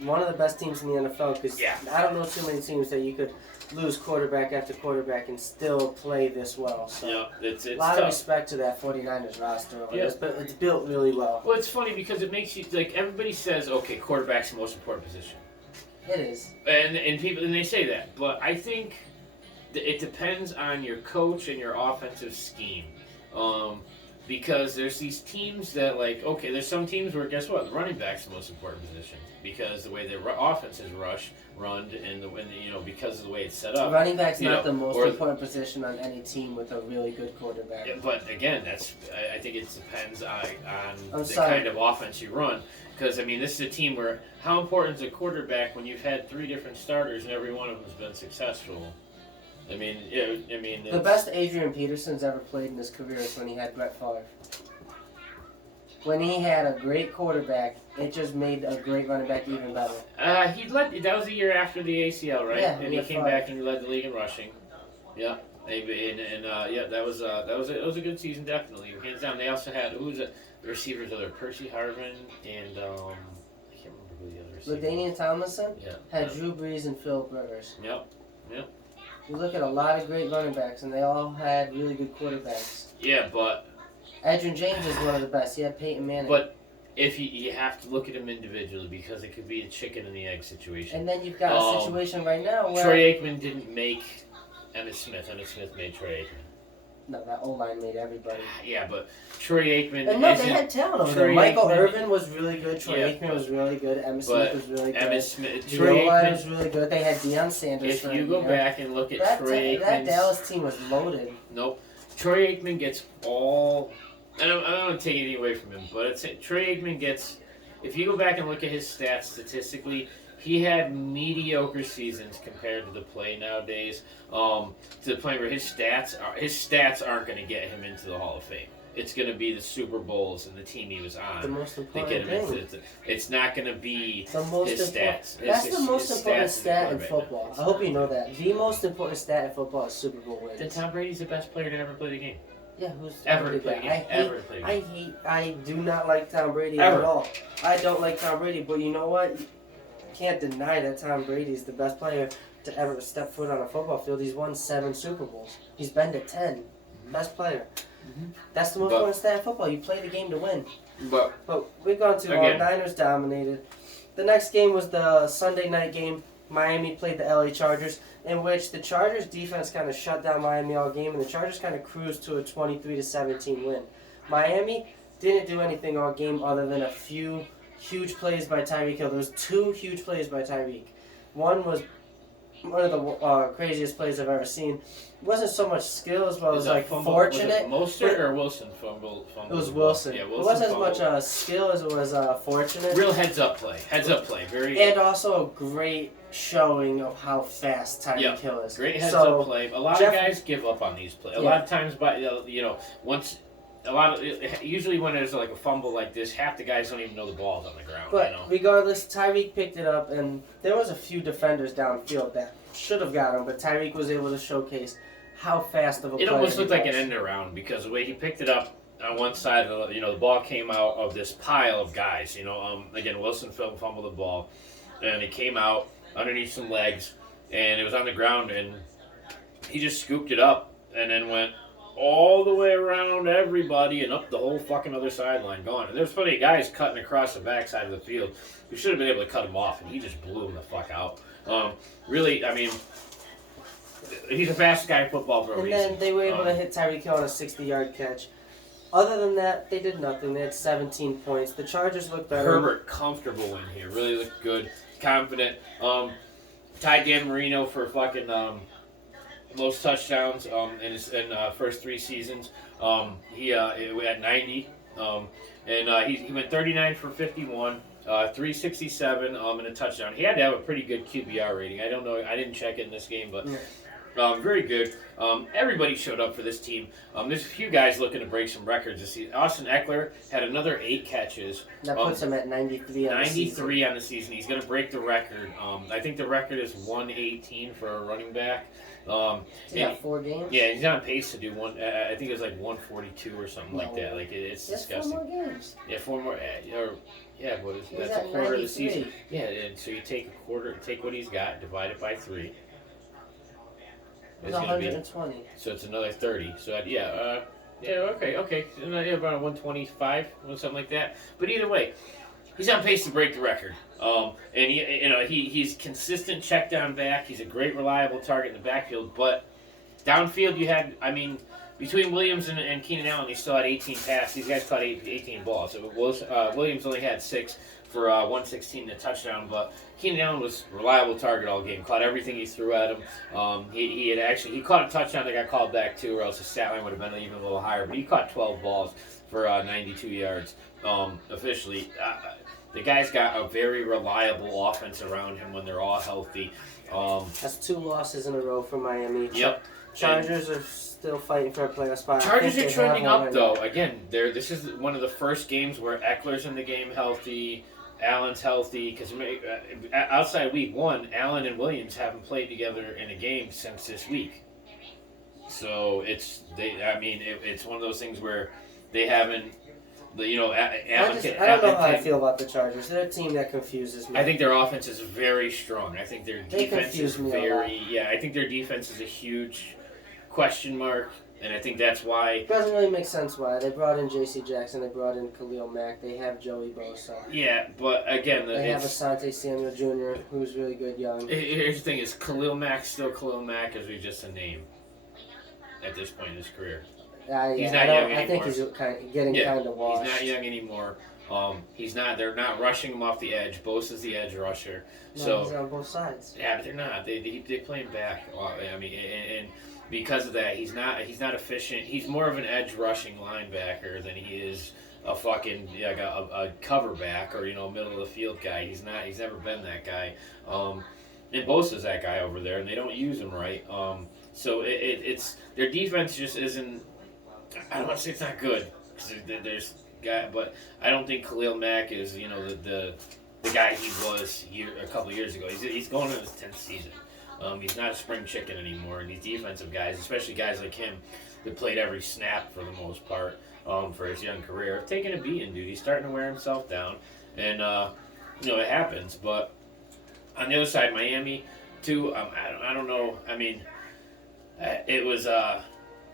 one of the best teams in the NFL because I don't know too many teams that you could lose quarterback after quarterback and still play this well. So it's a lot tough. of respect to that 49ers roster. It's built really well. Well, it's funny because it makes you everybody says, okay, quarterback's the most important position. It is, and they say that, but I think it depends on your coach and your offensive scheme. Because there's these teams that there's some teams where guess what, running back's the most important position because the way their offense is run, and because of the way it's set up. Running back's not the most important position on any team with a really good quarterback. Yeah, but again, I think it depends on the kind of offense you run. Because I mean, this is a team where how important is a quarterback when you've had 3 different starters and every one of them has been successful. The best Adrian Peterson's ever played in his career is when he had Brett Favre. When he had a great quarterback, it just made a great running back even better. That was the year after the ACL, right? Yeah, and he came back and he led the league in rushing. Yeah, that was a good season, definitely, hands down. They also had the receivers other Percy Harvin and I can't remember who the other receiver. LaDainian Tomlinson had Drew Brees and Philip Rivers. Yep. You look at a lot of great running backs, and they all had really good quarterbacks. Yeah, but Edgerrin James is one of the best. He had Peyton Manning. But if you have to look at them individually because it could be a chicken and the egg situation. And then you've got a situation right now where Troy Aikman didn't make Emmitt Smith. Emmitt Smith made Troy Aikman. No, that O-line made everybody. Yeah, but Troy Aikman... And no, they had talent over there. Michael Irvin was really good. Troy Aikman was really good. Emmitt Smith was really good. Troy O-line was really good. They had Deion Sanders. If you go back and look at Troy Aikman... That Dallas team was loaded. Nope. Troy Aikman gets all... I don't want to take anything away from him, but Troy Aikman gets... If you go back and look at his stats statistically, he had mediocre seasons compared to the play nowadays. To the point where his stats aren't going to get him into the Hall of Fame. It's going to be the Super Bowls and the team he was on The most that important get him thing. into. It's not going to be The most his important. stats. That's His- the most his important stats as a stat in quarterback. football. I hope you know that. The most important stat in football is Super Bowl Then wins. Tom Brady's the best player to ever play the game. Yeah, who's Ever did play that? the game. Ever play the game. I do not like Tom Brady Ever. at all. I don't like Tom Brady, but you know what? You can't deny that Tom Brady is the best player to ever step foot on a football field. He's won 7 Super Bowls. He's been to 10. Best player. That's the most But- important stat in football. You play the game to win. But But we've gone too long. Again. Niners dominated. The next game was the Sunday night game. Miami played the LA Chargers, in which the Chargers defense kind of shut down Miami all game, and the Chargers kind of cruised to a 23-17 win. Miami didn't do anything all game other than a few huge plays by Tyreek Hill. There was 2 huge plays by Tyreek. One was one of the craziest plays I've ever seen. It wasn't so much skill as well as like fortunate. Was it Mostert or Wilson fumbled? It was Wilson. Yeah, It Wilson wasn't as fumbled. much skill as it was fortunate. Real heads up play. Heads up play. Very And also a great showing of how fast Tyreek Yeah. Hill is. great heads So, up play. A lot Jeff- of guys give up on these plays. A Yeah. lot of times, once usually when there's like a fumble like this, half the guys don't even know the ball's on the ground. But you know. regardless, Tyreek picked it up, and there was a few defenders downfield that should have got him, but Tyreek was able to showcase how fast of a It player almost he looked like an was. end around because the way he picked it up on one side, the ball came out of this pile of guys. Again, Wilson fumbled the ball, and it came out underneath some legs, and it was on the ground, and he just scooped it up and then went all the way around everybody and up the whole fucking other sideline gone. And there's plenty of guys cutting across the backside of the field who should have been able to cut him off, and he just blew him the fuck out. Really, I mean, he's the fastest guy in football for a And reason. then they were able to hit Tyreek Hill on a 60-yard catch. Other than that, they did nothing. They had 17 points. The Chargers looked better. Herbert, comfortable in here. Really looked good. Confident. Tied Dan Marino for fucking most touchdowns in his first 3 seasons. He had 90. He went 39 for 51. 367 and a touchdown. He had to have a pretty good QBR rating. I don't know. I didn't check it in this game, but very good. Everybody showed up for this team. There's a few guys looking to break some records this season. Austin Eckler had another 8 catches. That puts him at 93 on the season. 93 on the season. He's going to break the record. I think the record is 118 for a running back. He got 4 games? Yeah, he's on pace to do one. I think it was like 142 or something like No. that. Like it's He has 4 disgusting. more games. Yeah, 4 more. What is He was that's a at quarter of the 93. season. Yeah, and so you take a quarter, take what he's got, divide it by 3. It It's was gonna be 120. so it's another 30. So okay, about 125 or something like that. But either way, he's on pace to break the record. And he's consistent check down back. He's a great reliable target in the backfield. But downfield, between Williams and Keenan Allen, he still had 18 passes. These guys caught 18 balls. So Williams only had 6 for 116 and a touchdown, but Keenan Allen was a reliable target all game. Caught everything he threw at him. He caught a touchdown that got called back too, or else his stat line would have been even a little higher. But he caught 12 balls for 92 yards officially. The guy's got a very reliable offense around him when they're all healthy. That's 2 losses in a row for Miami. Yep. Chargers are still fighting for a playoff spot. I Chargers think are they trending have one up right though. now. Again, this is one of the first games where Eckler's in the game healthy, Allen's healthy. Because outside week 1, Allen and Williams haven't played together in a game since this week. So it's one of those things where they haven't. I don't know how I feel about the Chargers. They're a team that confuses me. I think their offense is very strong. I think their They defense is confuse me a lot. I think their defense is a huge question mark, and I think that's why. It doesn't really make sense why. They brought in J.C. Jackson. They brought in Khalil Mack. They have Joey Bosa. Yeah, but again, They have Asante Samuel Jr., who's really good young. Here's the thing: is Khalil Mack still Khalil Mack, or is he just a name at this point in his career? He's not young I think anymore. he's getting kind of washed. He's not young anymore. He's not. They're not rushing him off the edge. Bosa's the edge rusher. No, he's on both sides. Yeah, but they're not. They play him back. And because of that, he's not efficient. He's more of an edge rushing linebacker than he is a fucking like a cover back or middle of the field guy. He's not. He's never been that guy. And Bosa's that guy over there, and they don't use him right. So it's their defense just isn't. I don't want to say it's not good because there's guy, but I don't think Khalil Mack is the guy he was a couple of years ago. He's going in his 10th season. He's not a spring chicken anymore, and these defensive guys, especially guys like him, that played every snap for the most part for his young career, have taken a beating, dude. He's starting to wear himself down, and it happens. But on the other side, Miami, too. I don't know. I mean, it was.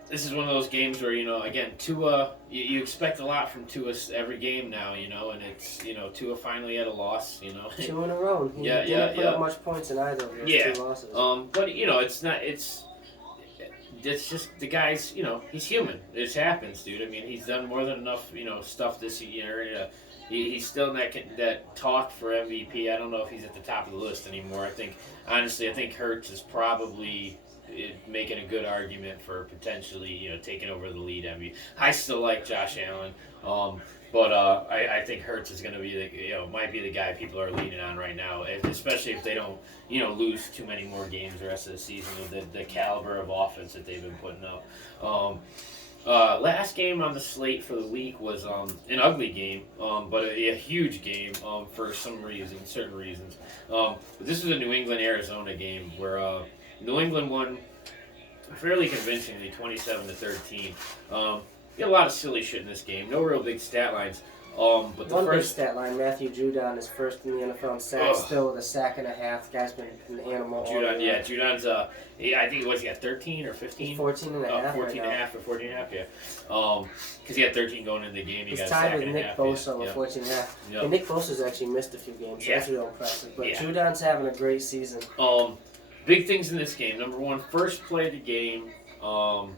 This is one of those games where again, Tua. You expect a lot from Tua every game now, and it's Tua finally had a loss, 2 in a row. He didn't put up much points in either of those 2 losses. But it's not. It's just the guy's. He's human. This happens, dude. I mean, he's done more than enough, stuff this year. He's still in that talk for MVP. I don't know if he's at the top of the list anymore. Honestly, I think Hurts is probably making a good argument for potentially, taking over the lead MVP. I still like Josh Allen, but I think Hurts is going to be might be the guy people are leaning on right now, especially if they don't, lose too many more games the rest of the season with the caliber of offense that they've been putting up. Last game on the slate for the week was an ugly game, but a huge game for certain reasons. This was a New England-Arizona game where New England won fairly convincingly, 27-13. A lot of silly shit in this game. No real big stat lines. But the One big first stat line: Matthew Judon is first in the NFL in sacks, still with a sack and a half. Guy's been an animal. Judon's I think he got 13 or 15. He's 14 and a half. 14 and a half or 14 and a half, yeah. Because he had 13 going into the game. He's tied with Nick Bosa with 14 and a half. Yep. And Nick Bosa's actually missed a few games, so that's real impressive. But Judon's having a great season. Big things in this game. Number one, first play of the game, Kyler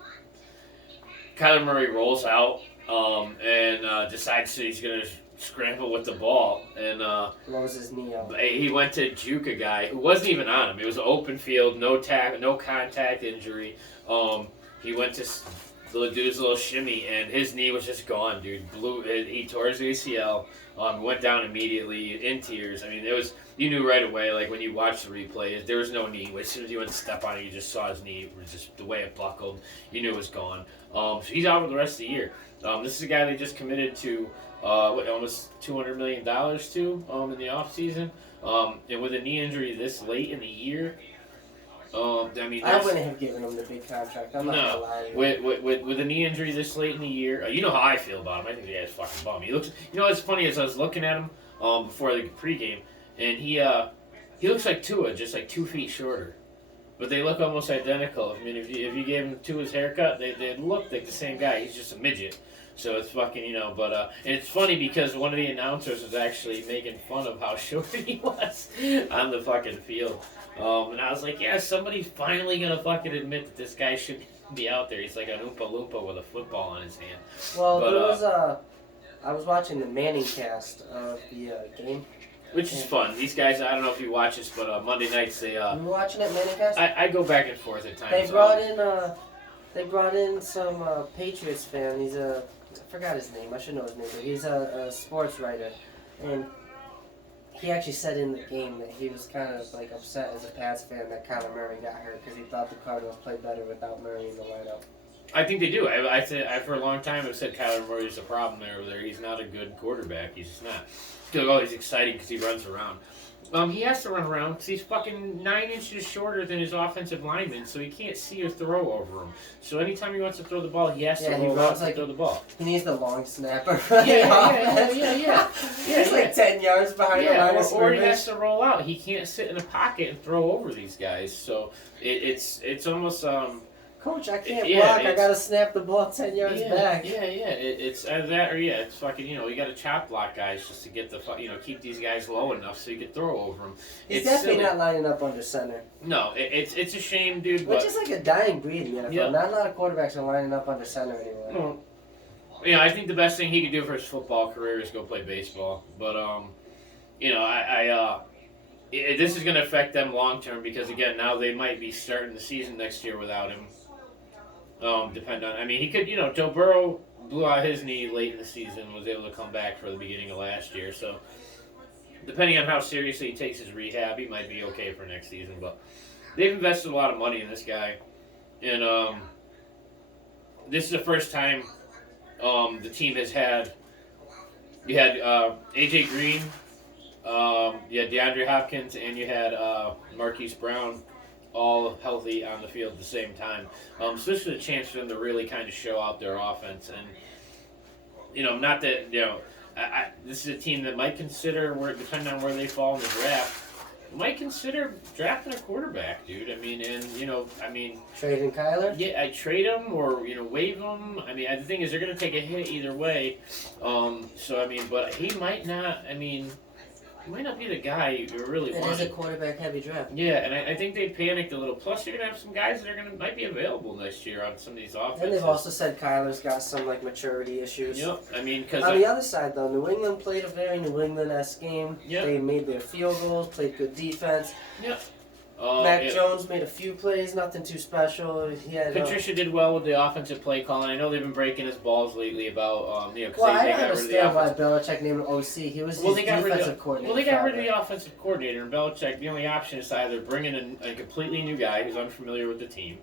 Murray rolls out and decides that he's going to scramble with the ball. And blows his knee out. He went to juke a guy who wasn't even on him. It was an open field, no contact injury. He went to do his little shimmy, and his knee was just gone, dude. He tore his ACL. Went down immediately in tears. I mean, you knew right away, like when you watched the replay, there was no knee. As soon as he went to step on it, you just saw his knee. It was just the way it buckled. You knew it was gone. So he's out for the rest of the year. This is a guy they just committed to almost $200 million to in the offseason. And with a knee injury this late in the year, I wouldn't have given him the big contract. I'm not gonna lie to you. With a knee injury this late in the year, you know how I feel about him. I think the guy's fucking bum. He looks. What's funny is I was looking at him before the pregame, and he looks like Tua, just like 2 feet shorter. But they look almost identical. I mean, if you gave him Tua's haircut, they look like the same guy. He's just a midget. So it's fucking, but, and it's funny because one of the announcers was actually making fun of how short he was on the fucking field. And I was like, yeah, somebody's finally going to fucking admit that this guy should be out there. He's like an Oompa Loompa with a football in his hand. Well, I was watching the Manning cast of the game. Which is fun. These guys, I don't know if you watch this, but Monday nights, they... You were watching that Manning cast? I go back and forth at times. They brought in some Patriots fan. I forgot his name. I should know his name, but he's a sports writer. And he actually said in the game that he was kind of like upset as a Pats fan that Kyler Murray got hurt because he thought the Cardinals played better without Murray in the lineup. I think they do. I for a long time have said Kyler Murray's a problem there. He's not a good quarterback. He's just not. He's exciting because he runs around. He has to run around because he's fucking 9 inches shorter than his offensive lineman, so he can't see or throw over him. So anytime he wants to throw the ball, he has to roll out to throw the ball. He needs the long snapper. Yeah. He's like 10 yards behind the line of scrimmage. Or he has to roll out. He can't sit in a pocket and throw over these guys. So it's almost... Coach, I can't block. I gotta snap the ball 10 yards back. It's either that or it's fucking. You got to chop block guys just to get the keep these guys low enough so you can throw over them. He's definitely not lining up under center. No, it's a shame, dude. Which is like a dying breed in the NFL. Not a lot of quarterbacks are lining up under center anymore. I think the best thing he could do for his football career is go play baseball. But this is going to affect them long term because again now they might be starting the season next year without him. He could, Joe Burrow blew out his knee late in the season, was able to come back for the beginning of last year. So depending on how seriously he takes his rehab, he might be okay for next season. But they've invested a lot of money in this guy, and this is the first time the team has had. You had AJ Green, you had DeAndre Hopkins, and you had Marquise Brown, all healthy on the field at the same time. So this is a chance for them to really kind of show out their offense, and not that this is a team that might consider, depending on where they fall in the draft, might consider drafting a quarterback, dude. Trading Kyler? Yeah, I trade him or waive him. The thing is, they're gonna take a hit either way. But he might not. He might not be the guy you really want. It is a quarterback-heavy draft. Yeah, and I think they panicked a little. Plus, you're gonna have some guys that are might be available next year on some of these offenses. And they've also said Kyler's got some maturity issues. Yep. Because on the other side, though, New England played a very New England-esque game. Yep. They made their field goals, played good defense. Yep. Mac Jones made a few plays, nothing too special. He had, Patricia did well with the offensive play calling. I know they've been breaking his balls lately about because well, they I got understand why rid of the Belichick named him OC. He was his defensive coordinator. Well, they got rid of the offensive coordinator, and Belichick. The only option is to either bring in a completely new guy who's unfamiliar with the team.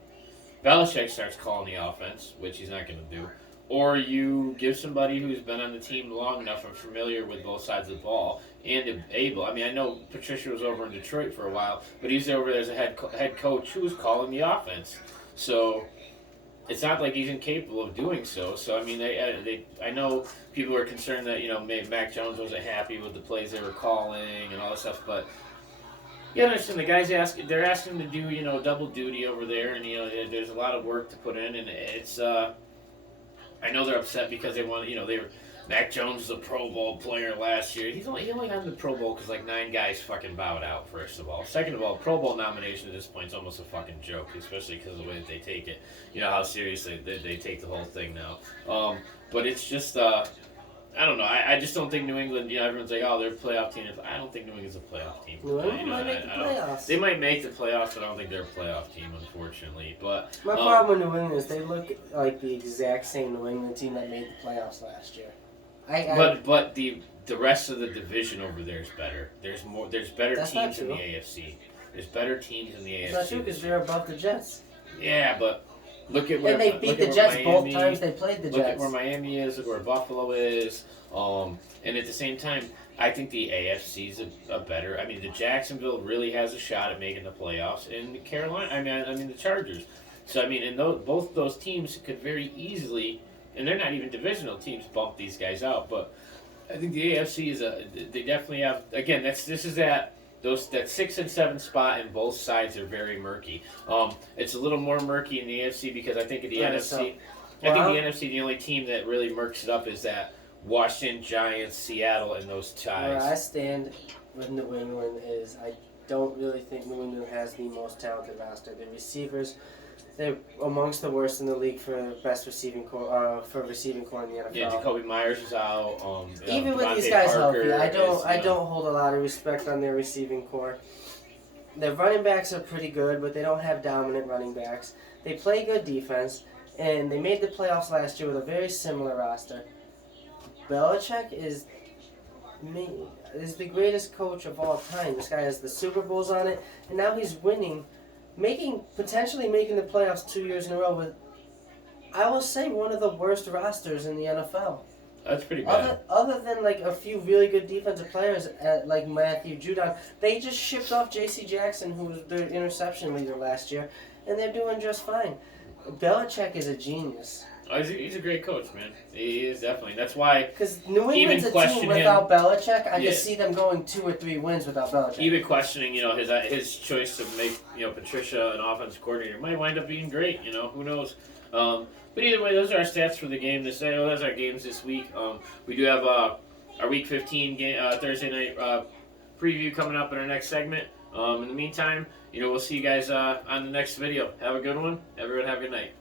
Belichick starts calling the offense, which he's not going to do. Or you give somebody who's been on the team long enough and familiar with both sides of the ball and able. I know Patricia was over in Detroit for a while, but he's over there as a head coach who was calling the offense. So it's not like he's incapable of doing so. So I know people are concerned that maybe Mac Jones wasn't happy with the plays they were calling and all this stuff, but yeah, understand the guys they're asking him to do double duty over there, and there's a lot of work to put in, and it's. I know they're upset because they want, Mac Jones was a Pro Bowl player last year. He only got in the Pro Bowl because 9 guys fucking bowed out, first of all. Second of all, Pro Bowl nomination at this point is almost a fucking joke, especially because of the way that they take it. How seriously they take the whole thing now. But it's just, I don't know. I just don't think New England, everyone's like, oh, they're a playoff team. I don't think New England's a playoff team. New England might make the playoffs. They might make the playoffs, but I don't think they're a playoff team, unfortunately. But my problem with New England is they look like the exact same New England team that made the playoffs last year. But the rest of the division over there is better. There's better teams in the AFC. There's better teams in the AFC. That's not true because they're above the Jets. Yeah, but look at where and they beat the Jets both times they played the Jets. Look at where Miami is. Look where Buffalo is. And at the same time, I think the AFC is a better. The Jacksonville really has a shot at making the playoffs, and Carolina. The Chargers. So and both those teams could very easily, and they're not even divisional teams, bump these guys out. But I think the AFC is they definitely have. Again, that 6 and 7 spot, and both sides are very murky. It's a little more murky in the AFC because I think the NFC. I think the NFC, the only team that really murks it up is that Washington, Giants, Seattle, and those ties. Where I stand with New England is I don't really think New England has the most talented roster. The receivers, they're amongst the worst in the league for best receiving core in the NFL. Yeah, Jacoby Myers is out. Even with Devontae these guys Parker healthy, I don't hold a lot of respect on their receiving core. Their running backs are pretty good, but they don't have dominant running backs. They play good defense, and they made the playoffs last year with a very similar roster. Belichick is the greatest coach of all time. This guy has the Super Bowls on it, and now he's winning, potentially making the playoffs 2 years in a row with, I will say, one of the worst rosters in the NFL. That's pretty bad. Other than a few really good defensive players like Matthew Judon, they just shipped off J.C. Jackson, who was their interception leader last year, and they're doing just fine. Belichick is a genius. Oh, he's a great coach, man. He is definitely. That's why. Because New England's a team without Belichick. I can see them going 2 or 3 wins without Belichick. Even questioning, his choice to make, Patricia an offensive coordinator might wind up being great. Who knows? But either way, those are our stats for the game. Those are our games this week. We do have our Week 15 game, Thursday night preview coming up in our next segment. In the meantime, we'll see you guys on the next video. Have a good one. Everyone have a good night.